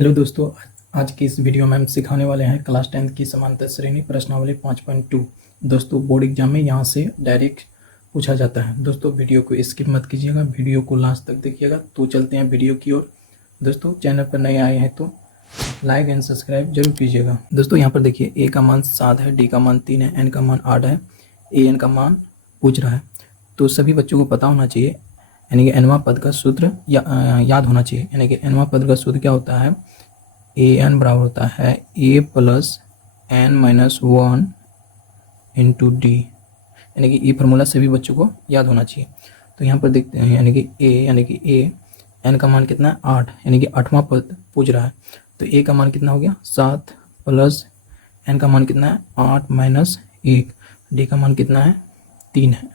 Hello दोस्तों, आज की इस वीडियो में हम सिखाने वाले हैं क्लास 10 की समांतर श्रेणी प्रश्नावली 5.2। दोस्तों, बोर्ड एग्जाम में यहाँ से डायरेक्ट पूछा जाता है। दोस्तों, वीडियो को स्किप मत कीजिएगा, वीडियो को लास्ट तक देखिएगा। तो चलते हैं वीडियो की ओर। दोस्तों, चैनल पर नए आए हैं तो लाइक एंड सब्सक्राइब जरूर कीजिएगा। दोस्तों, यहाँ पर देखिए, ए का मान 7 है, डी का मान 3 है, एन का मान 8 है, ए एन का मान पूछ रहा है। तो सभी बच्चों को पता होना चाहिए, यानी कि एनवां पद का सूत्र याद होना चाहिए। यानी कि एनवां पद का सूत्र क्या होता है? ए एन बराबर होता है A plus N minus 1 into D. यानी कि ये फार्मूला सभी बच्चों को याद होना चाहिए। तो यहाँ पर देखते हैं, यानी कि ए एन का मान कितना है? 8, यानी कि 8वां पद पूछ रहा है। तो ए का मान कितना हो गया? 7 प्लस एन का मान कितना है? 8 माइनस 1। डी का मान कितना है? 3 है।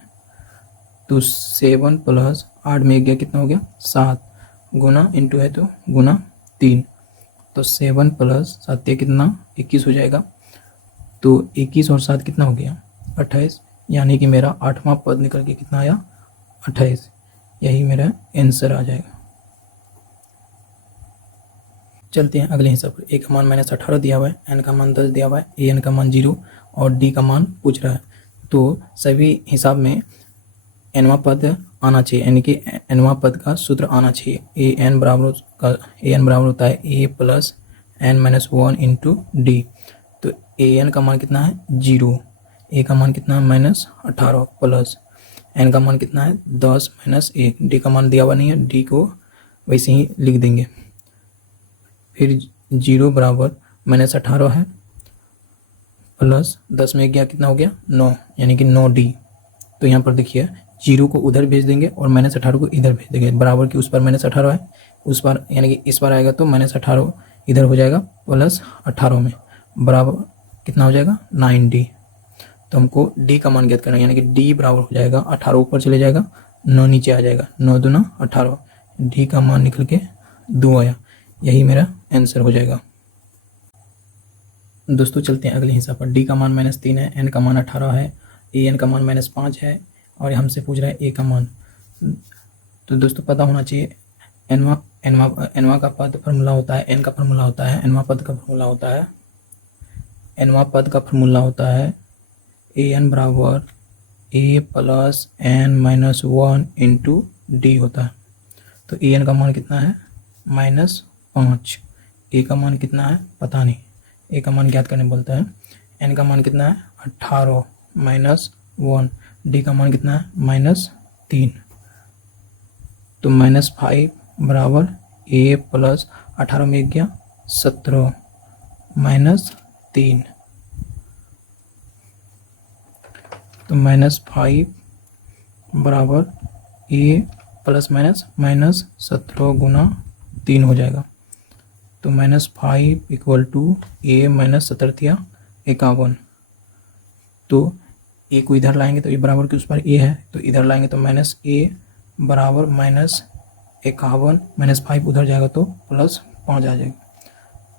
तो 7 प्लस 8 में 1 गया, कितना हो गया? 7 गुना इंटू है तो गुना 3। तो 7 प्लस 7 कितना? 21 हो जाएगा। तो 21 और 7 कितना हो गया? 28। यानी कि मेरा 8वां पद निकल के कितना आया? 28। यही मेरा आंसर आ जाएगा। चलते हैं अगले हिसाब पर। ए का मान -18 दिया हुआ है, एन का मान 10 दिया हुआ है, ए एन का मान 0 और डी का मान पूछ रहा है। तो सभी हिसाब में एनवां पद आना चाहिए, यानी कि एनवां पद का सूत्र आना चाहिए। ए एन बराबर होता है A plus N minus 1 into D. तो ए एन का मान कितना है? 0। ए का मान कितना है? -18 प्लस एन का मान कितना है? 10 माइनस 1। डी का मान दिया हुआ नहीं है, डी को वैसे ही लिख देंगे। फिर 0 बराबर -18 है प्लस 10 में गया, कितना हो गया? 9, यानी कि 9 डी। तो यहाँ पर देखिए, 0 को उधर भेज देंगे और -18 को इधर भेज देंगे। बराबर की उस पर -18 है, उस पर यानी कि इस पर आएगा तो -18 इधर हो जाएगा प्लस 18 में बराबर कितना हो जाएगा? 9D। तो हमको डी का मान ज्ञात करना है, यानी कि डी बराबर हो जाएगा 18 ऊपर चले जाएगा, 9 नीचे आ जाएगा, 9 दूना 18। डी का मान निकल के 2 आया। यही मेरा आंसर हो जाएगा। दोस्तों, चलते हैं अगले हिसाब पर। डी का मान -3 है, एन का मान 18 है, ए एन का मान -5 है और हमसे पूछ रहा है ए का मान। तो दोस्तों, पता होना चाहिए, एनवा का पद फार्मूला होता है, एन का फार्मूला होता है, एनवा पद का फार्मूला होता है ए एन बराबर A plus N minus 1 into D होता है। तो ए एन का मान कितना है? -5। ए का मान कितना है? पता नहीं, ए का मान ज्ञात करने बोलता है। एन का मान कितना है? 18 माइनस 1। डी का मान कितना है? -3। तो -5 बराबर ए प्लस 18 में 1 गया, 17 माइनस 3। तो -5 बराबर ए प्लस माइनस 17 गुना 3 हो जाएगा। तो -5 इक्वल टू ए माइनस 17 दिया 51। तो ए को इधर लाएंगे तो ये बराबर की उस पर ए है, तो इधर लाएंगे तो -a बराबर -51 -5 उधर जाएगा तो +5 आ जाएगा।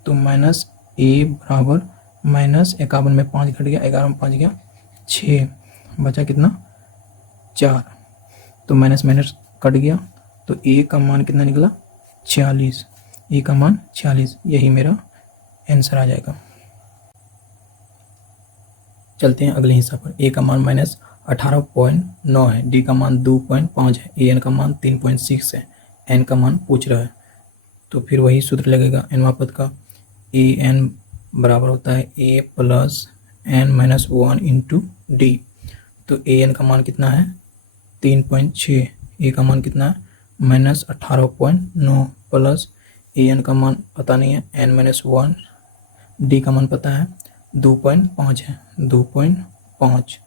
तो -a बराबर -51 में 5 घट गया, 11 में 5 गया 6, बचा कितना? 4। तो माइनस कट गया, तो a का मान कितना निकला? 46। ए का मान 46। यही मेरा आंसर आ जाएगा। चलते हैं अगले हिस्सा पर। ए का मान -18.9 है, डी का मान 2.5 है, ए एन का मान 3.6 है, एन का मान पूछ रहा है। तो फिर वही सूत्र लगेगा एनवा पद का। ए एन बराबर होता है A plus N minus 1 into D. तो ए एन का मान कितना है? 3.6। ए का मान कितना है? -18.9 प्लस ए एन का मान पता नहीं है, एन माइनस 1। डी का मान पता है 2.5 है, 2.5।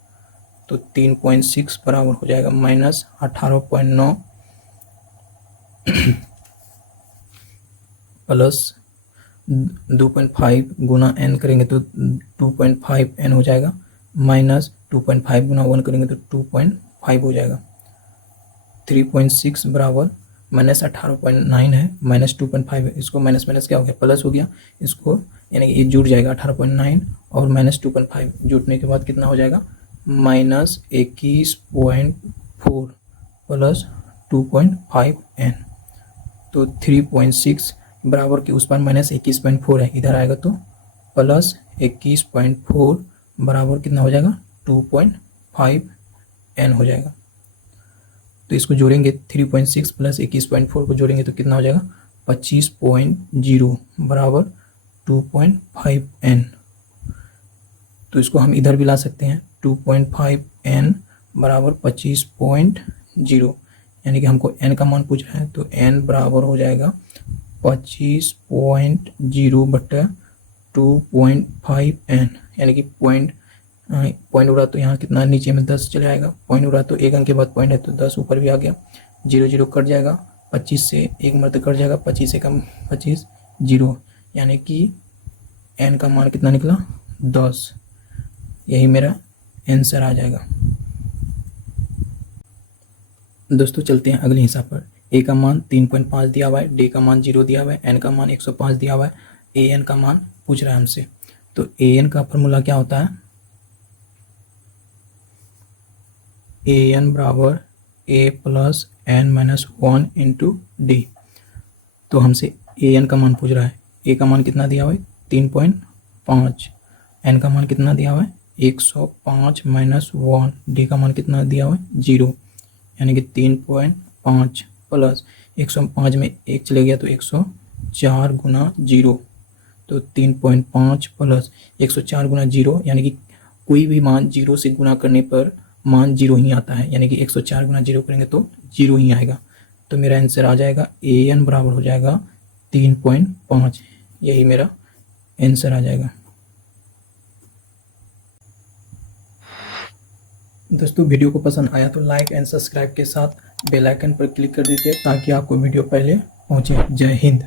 तो 3.6 बराबर हो जाएगा -18.9 प्लस 2.5 गुना n करेंगे तो 2.5n हो जाएगा, -2.5 गुना 1 करेंगे तो 2.5 हो जाएगा। 3.6 बराबर -18.9 है, -2.5 है, इसको माइनस क्या हो गया? प्लस हो गया। इसको यानी कि ये जुड़ जाएगा 18.9 और -2.5 जुटने के बाद कितना हो जाएगा? -21.4 प्लस 2.5n। तो 3.6 बराबर के उस पर माइनस 21.4 है, इधर आएगा तो प्लस 21.4 बराबर कितना हो जाएगा 2.5n हो जाएगा। तो इसको जोड़ेंगे 3.6 प्लस 21.4 को जोड़ेंगे तो कितना हो जाएगा 25.0 बराबर 2.5n। तो इसको हम इधर भी ला सकते हैं 2.5n बराबर 25.0, यानी कि हमको n का मान पूछ रहा है तो n बराबर हो जाएगा 25.0 बटा 2.5n, यानी कि पॉइंट उड़ा तो यहाँ कितना नीचे में 10 चले आएगा, पॉइंट उड़ा तो एक अंक के बाद पॉइंट है तो 10 ऊपर भी आ गया, 0 0 कट जाएगा, 25 से एक मर्त कट जाएगा, 25 से कम 25 0, यानी कि n का मान कितना निकला 10। यही मेरा आंसर आ जाएगा। दोस्तों चलते हैं अगले हिसाब पर। a का मान 3.5 दिया हुआ है, d का मान 0 दिया हुआ है, n का मान 105 दिया हुआ है, an का मान पूछ रहा है हमसे। तो an का फॉर्मूला क्या होता है, an बराबर a plus n minus 1 into D. तो हमसे an का मान पूछ रहा है, a का मान कितना दिया हुआ है 3.5, n का मान कितना दिया हुआ है 105 माइनस 1, d का मान कितना दिया हुआ है 0, यानी कि 3.5 प्लस 105 में 1 चले गया तो 104 गुना 0, तो 3.5 प्लस 104 गुना 0, यानी कि कोई भी मान 0 से गुना करने पर मान 0 ही आता है, यानी कि 104 गुना 0 करेंगे तो 0 ही आएगा। तो मेरा आंसर आ जाएगा an बराबर हो जाएगा 3.5, यही मेरा आंसर आ जाएगा। दोस्तों वीडियो को पसंद आया तो लाइक एंड सब्सक्राइब के साथ बेल आइकन पर क्लिक कर दीजिए ताकि आपको वीडियो पहले पहुंचे। जय हिंद।